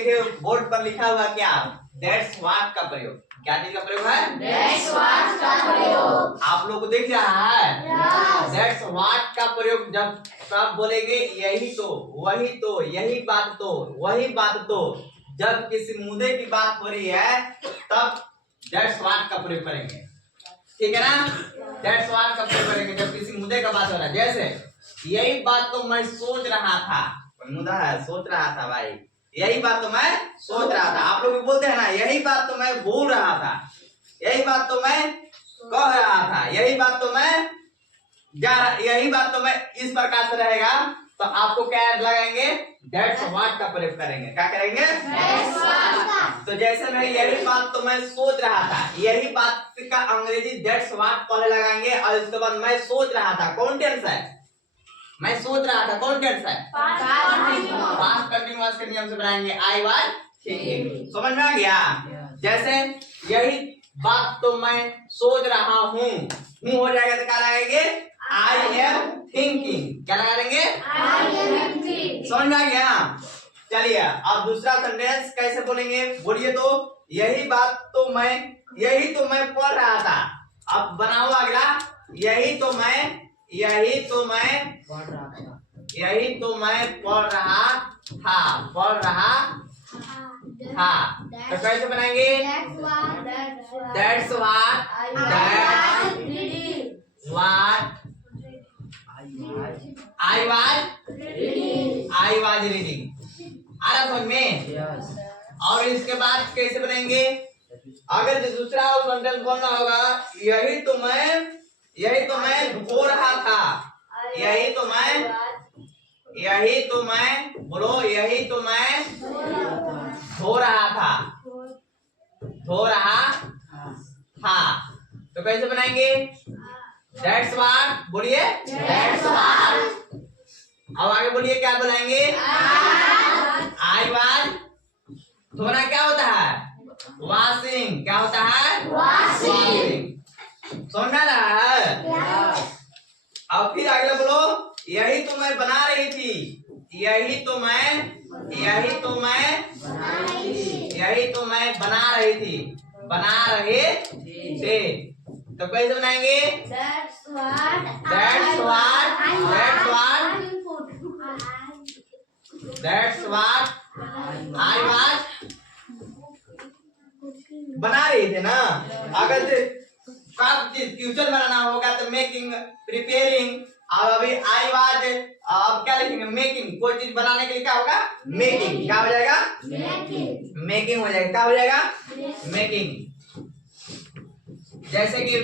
देखिए बोर्ड पर लिखा हुआ क्या, दैट्स व्हाट का प्रयोग, क्या चीज का प्रयोग है, दैट्स व्हाट का प्रयोग। आप लोग को दिख रहा है, यस। दैट्स व्हाट का प्रयोग जब आप बोलेंगे यही तो, वही तो, यही बात तो, वही बात तो, जब किसी मुद्दे की बात हो रही है तब दैट्स व्हाट का प्रयोग करेंगे, ठीक है ना। दैट्स व्हाट का प्रयोग करेंगे जब किसी मुद्दे का बात हो रहा है। जैसे यही बात तो मैं सोच रहा था, मुद्दा है सोच रहा था भाई, यही बात तो मैं सोच रहा था। आप लोग भी बोलते हैं ना, यही बात तो मैं भूल रहा था, यही बात तो मैं कह रहा था, यही बात तो मैं यही बात तो मैं, इस प्रकार से रहेगा तो आपको क्या लगाएंगे, दैट्स व्हाट का प्रयोग करेंगे। क्या करेंगे, दैट्स व्हाट। तो जैसे मैं यही बात तो मैं सोच रहा था, यही बात का अंग्रेजी दैट्स व्हाट पहले लगाएंगे और उसके बाद मैं सोच रहा था, कौन टेंस है, मैं सोच रहा था, कौन टेंस है, पास्ट कंटीन्यूअस के नियम से बनाएंगे, आई वाज थिंकिंग। समझ में आ गया। जैसे यही बात तो मैं सोच रहा हूँ, हूँ हो जाएगा तो क्या लगाएंगे, आई एम थिंकिंग। क्या लगा देंगे, आई एम थिंकिंग। समझ में आ गया। चलिए अब दूसरा सेंटेंस कैसे बोलेंगे, बोलिए तो, यही बात तो मैं, यही तो मैं पढ़ रहा था। अब बनाओ अगला, यही तो मैं, यही तो मैं पढ़ रहा था, यही तो मैं पढ़ रहा था, पढ़ रहा था। तो कैसे बनाएंगे, that's what, what I was reading. आ रहा समझ में। और इसके बाद कैसे बनाएंगे, अगर दूसरा सेंटेंस बोलना होगा, यही तो मैं धो रहा था, यही तो मैं बोलो, यही तो मैं धो रहा था, धो रहा था। तो कैसे बनाएंगे, दैट्स व्हाट, बोलिए दैट्स व्हाट। अब आगे बोलिए क्या बनाएंगे, आई वाज, धोना क्या होता है, वॉशिंग। क्या होता है, वॉशिंग। समझ में आ रहा है। अब फिर अगला बोलो, यही तो मैं बना रही थी, यही तो मैं बना रही थी, बना रहे थे। तो कैसे बनाएंगे, दैट्स व्हाट आई वाज बना रही थे ना। अगर फ्यूचर बनाना होगा तो मेकिंग, प्रिपेयरिंग। अब अभी आई वाज, अब क्या लिखेंगे, मेकिंग। कोई चीज बनाने के लिए क्या होगा, मेकिंग। क्या हो जाएगा, मेकिंग हो जाएगा। क्या हो जाएगा, मेकिंग। जैसे कि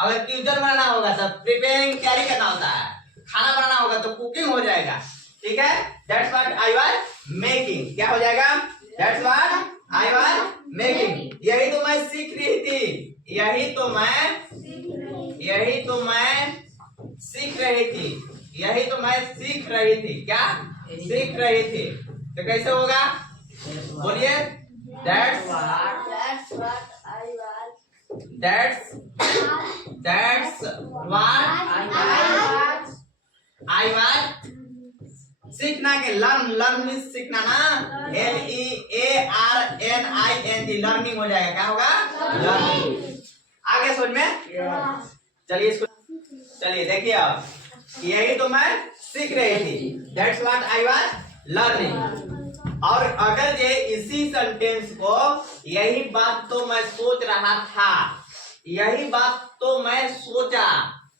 अगर फ्यूचर बनाना होगा तो प्रिपेयरिंग, तैयारी करना होता है। खाना बनाना होगा तो कुकिंग हो जाएगा, ठीक है। That's what I was making. क्या हो जाएगा, that's what I was making. यही तो मैं सीख रही थी, यही तो मैं सीख रही थी, यही तो मैं सीख रही थी। क्या सीख रही थी। तो कैसे होगा, बोलिए दैट्स व्हाट आई वाज। सीखना के लर्न मीन्स सीखना ना, LEARNING, लर्निंग हो जाएगा। क्या होगा, लर्निंग। आगे समझ में। चलिए इसको, चलिए देखिए अब, यही तो मैं सीख रही थी, that's what I was learning. और अगर ये इसी सेंटेंस को, यही बात तो मैं सोच रहा था, यही बात तो मैं सोचा,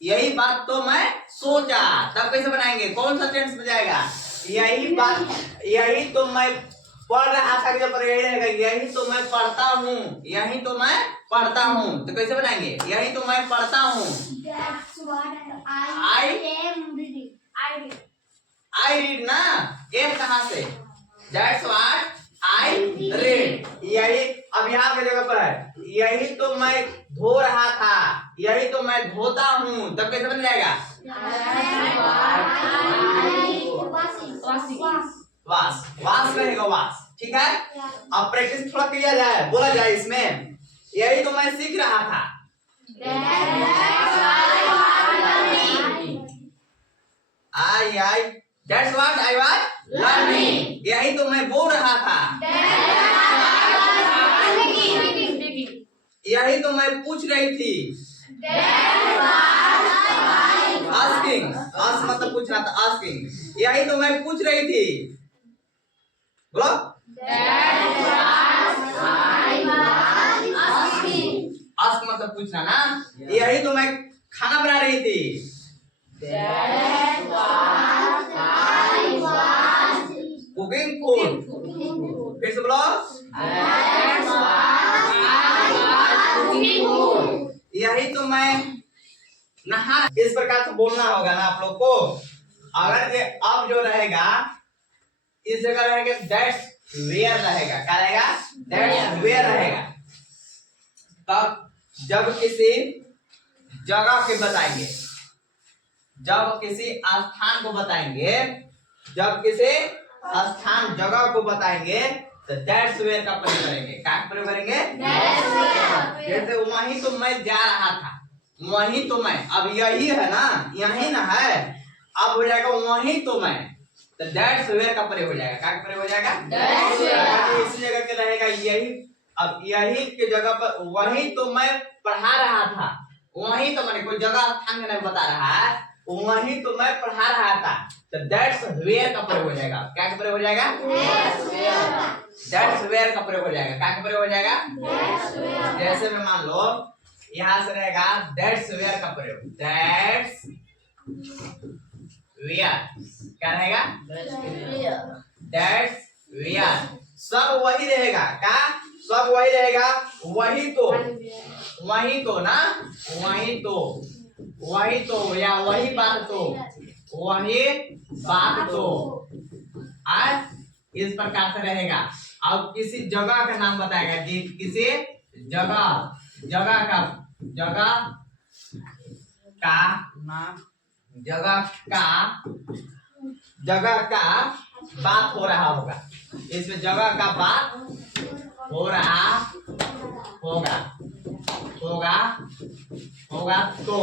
यही बात तो मैं सोचा, तब कैसे बनाएंगे, कौन सा टेंस में जाएगा, यही बात, यही तो मैं पढ़ रहा था, जब यही रहेगा, यही तो मैं पढ़ता हूँ, यही तो मैं पढ़ता हूँ। तो कैसे बनाएंगे, यही तो मैं पढ़ता हूँ, आई रीड ना, एम कहाँ से, दैट्स व्हाट आई रीड। यही अब यहाँ पे जगह पर है, यही तो मैं धो रहा था, यही तो मैं धोता हूँ। तब कैसे बन जाएगा, वास रहेगा, वास। ठीक है। अब प्रैक्टिस थोड़ा किया जाए, बोला जाए इसमें, यही तो मैं सीख रहा था, that's what I was learning. यही तो मैं बोल रहा था, यही तो मैं पूछ रही थी। आस्किंग, आस्क मतलब पूछना था, आस्किंग। यही तो मैं पूछ रही थी। बोलो। आस्क मतलब पूछना ना। यही तो मैं खाना बना रही थी। Cooking food. फिर से बोलो। यही तो मैं नहा। इस प्रकार से बोलना होगा ना आप लोग को। अगर ये अब जो रहेगा इस जगह रहेगा दैट्स वेयर रहेगा। क्या रहेगा? दैट्स वेयर रहेगा। तब जब किसी जगह के बताएंगे, जब किसी स्थान को बताएंगे, जब किसी स्थान जगह को बताएंगे तो दैट्स वेयर का प्रयोग करेंगे। क्या प्रयोग करेंगे? जैसे वहीं तो मैं जा रहा था, वहीं तो मैं। अब यही है ना, यही ना है। अब हो जाएगा वहीं तो मैं, तो दैट्स वेयर का प्रयोग हो जाएगा। क्या प्रयोग हो जाएगा? इसी जगह के रहेगा यही। अब यही के जगह पर वहीं तो मैं पढ़ा रहा था। वहीं तो मैंने कोई जगह स्थान नहीं बता रहा है, वहीं तो मैं पढ़ा रहा था, तो दैट्स वेयर का प्रयोग हो जाएगा। क्या का प्रयोग हो जाएगा? दैट्स वेयर का प्रयोग हो जाएगा। क्या का प्रयोग हो जाएगा? जैसे में मान लो यहां से रहेगा दैट्स वेयर का प्रयोग। दैट्स वेयर क्या रहेगा? That's where. सब वही रहेगा। क्या? सब वही रहेगा। वही तो, वही तो ना, वही तो, वही तो या वही बात तो, वही बात तो। आज इस प्रकार से रहेगा। अब किसी जगह का नाम बताएगा, किसी जगह, जगह का, जगह का नाम, जगह का बात हो रहा होगा। इसमें जगह का बात हो रहा होगा, होगा, होगा तो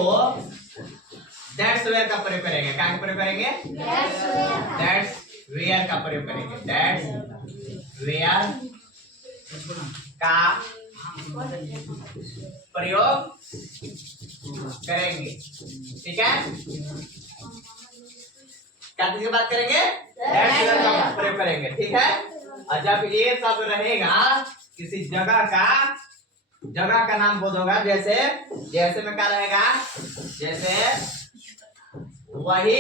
दैट्स वेयर का प्रयोग करेंगे। क्या प्रयोग करेंगे? दैट्स वेयर का प्रयोग करेंगे। दैट्स वेयर का प्रयोग करेंगे। ठीक है? क्या चीज की बात करेंगे? दैट्स वेयर का प्रयोग करेंगे। ठीक है? और जब ये सब रहेगा किसी जगह का नाम बोध होगा। जैसे जैसे में क्या रहेगा? जैसे वही,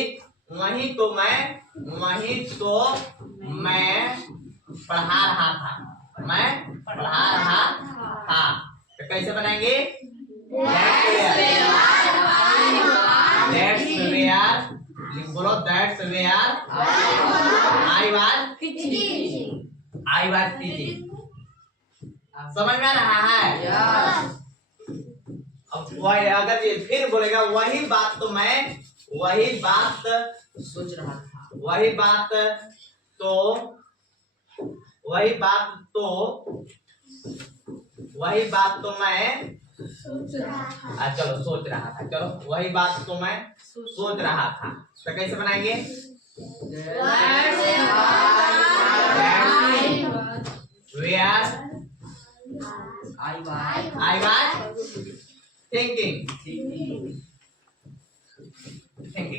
वही तो मैं, वही तो मैं पढ़ा रहा था, मैं पढ़ा रहा था। तो कैसे बनाएंगे? That's where. बोलो that's where I was teaching. समझ में आ रहा है? अब वही अगर ये फिर बोलेगा वही बात तो मैं, वही बात सोच रहा था, वही बात तो, वही बात तो, वही बात तो मैं चलो सोच रहा था। चलो वही बात तो मैं सोच रहा था। तो कैसे बनाएंगे? वेयर I was thinking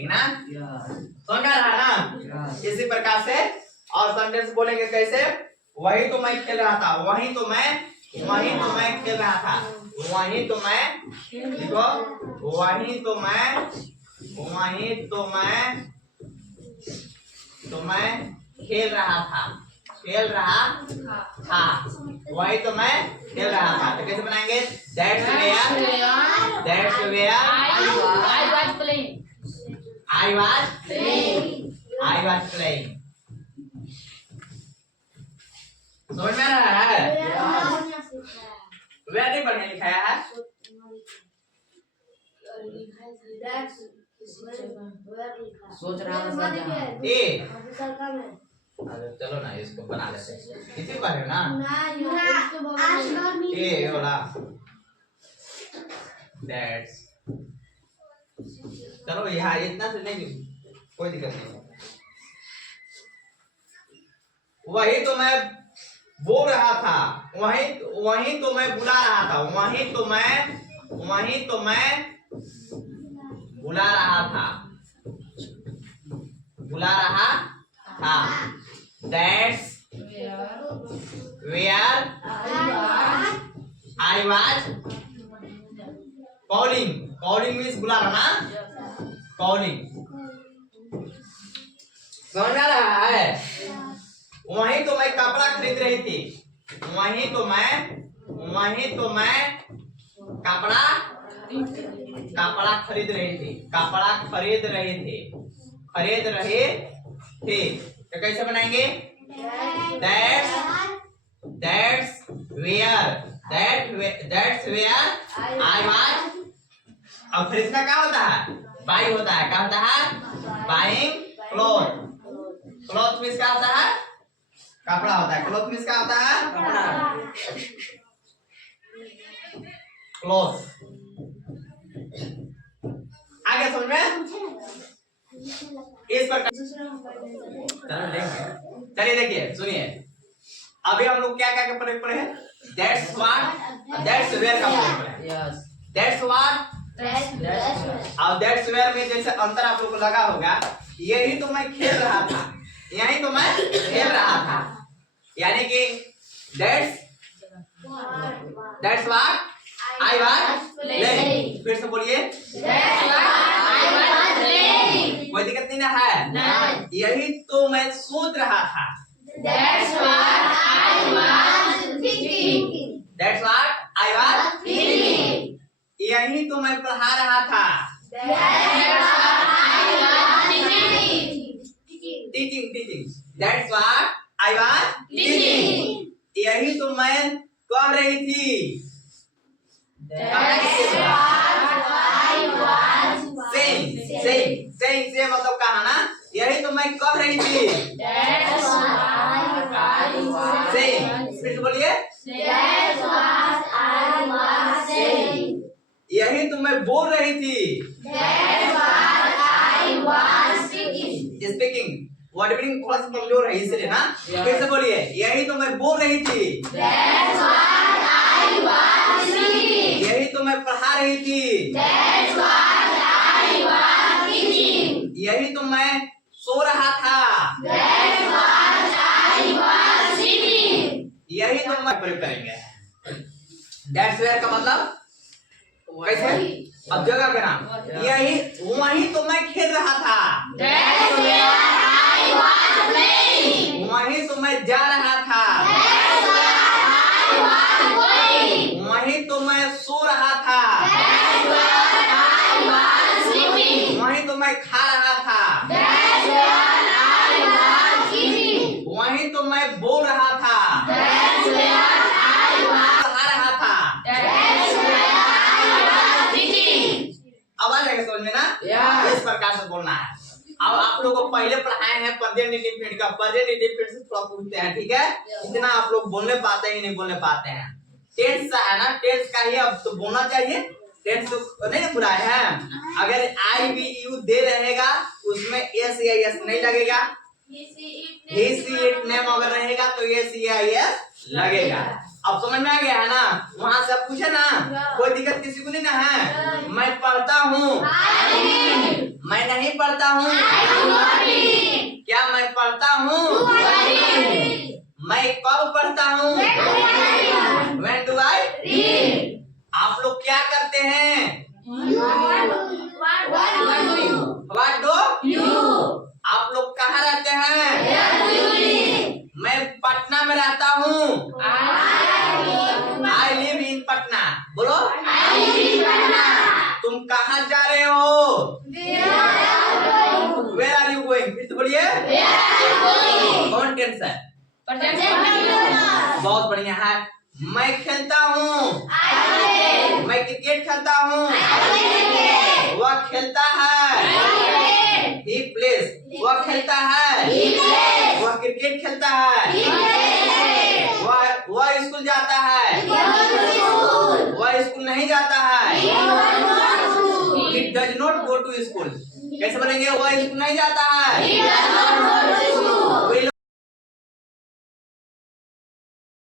ना। समझ आ रहा ना? इसी प्रकार से और सेंटेंस बोलेंगे कैसे? वही तो मैं खेल रहा था, वही तो मैं, वही तो मैं खेल रहा था, वही तो मैं, देखो वही तो मैं, वही तो मैं खेल रहा था, खेल रहा था, वही तो मैं खेल रहा था। तो कैसे बनाएंगे? That's where I was playing। समझ में आ रहा है? वेरी बढ़िया लिखाया है। सोच रहा था ए। चलो ना इसको बना लेते हैं। इसी बारे में ना ए वाला दैट्स। चलो यहाँ इतना से नहीं, कोई दिक्कत नहीं। वही तो मैं बोल रहा था, वहीं तो मैं बुला रहा था, वहीं तो मैं बुला रहा था। That's where I was calling means बुला रहा ना, calling। समझ आ रहा है? वहीं तो मैं कपड़ा खरीद रही थी, वहीं तो मैं कपड़ा खरीद रहे थे। तो कैसे बनाएंगे? That's where I was। अब खरीदना क्या होता है? बाई होता है। क्या होता है? Buying cloth. क्लॉथ मीन्स क्या होता है? कपड़ा होता है। क्लॉथ मीन्स क्या होता है? क्लॉथ। आगे समझ में? इस पर चलिए देखिए, सुनिए। अभी हम लोग क्या क्या के प्रयोग पढ़े हैं? That's what, that's where का प्रयोग पढ़े। That's what, अब that's where में जैसे अंतर आप लोग को लगा होगा, यही तो मैं खेल रहा था, यही तो मैं खेल रहा था, यानी कि that's what I was playing। फिर से बोलिए, कोई दिक्कत नहीं ना है? यही तो मैं सोच रहा था। That's what I was thinking। यही तो मैं पढ़ा रहा था। Teaching। That's what I was teaching। यही तो मैं कह रही थी। saying से मतलब कहा ना, यही तो मैं कह रही थी। saying, फिर से बोलिए, यही तो मैं बोल रही थी। स्पीकिंग वर्ड मीनिंग थोड़ा सा कमजोर है इसलिए ना। फिर से बोलिए, यही तो मैं बोल रही थी। यही तो मैं पढ़ा रही थी। यही तो मैं सो रहा था। यही तो मैं प्रयोग करेंगे। That's where का मतलब कैसे? अब जगह का नाम, यही वहीं तो मैं खेल रहा था। वहीं तो मैं जा रहा था। वहीं तो मैं सो रहा था। वहीं तो मैं खा रहा था। वहीं तो मैं बोल रहा था। पढ़ा रहा था। अब आ जाएगा समझ में ना? इस प्रकार से बोलना है। अब आप लोगों को पहले पढ़ाए हैं प्रेजेंट इंडेफिनिट का, प्रेजेंट इंडेफिनिट से थोड़ा पूछते हैं, ठीक है? इतना आप लोग बोलने पाते हैं नहीं बोलने पाते हैं। टेंस का है ना, टेंस का ही अब तो बोलना चाहिए। टेंस तो नहीं बुरा है। अगर आई बी यू दे रहेगा उसमें एस या एस नहीं लगेगा। ही सी इट नेम अगर रहेगा तो एस या एस लगेगा। अब समझ में आ गया है ना? वहां से पूछे ना, कोई दिक्कत किसी को नहीं ना है? मैं पढ़ता हूँ, मैं नहीं पढ़ता हूँ। क्या मैं पढ़ता हूँ? मैं कब पढ़ता हूँ? When do I read? आप लोग क्या करते हैं? What do you? आप लोग कहाँ रहते हैं? मैं पटना में रहता हूँ। I live in Patna. बोलो, तुम कहाँ जा रहे हो? Where are you going? फिर से बोलिए, कौन टेंस है? बहुत बढ़िया है। मैं खेलता हूँ, मैं क्रिकेट खेलता हूँ। वह खेलता है। He plays। वह खेलता है। वह क्रिकेट खेलता है। वह स्कूल जाता है। वह स्कूल नहीं जाता है। He does not go to school। कैसे बोलेंगे? वह स्कूल नहीं जाता है।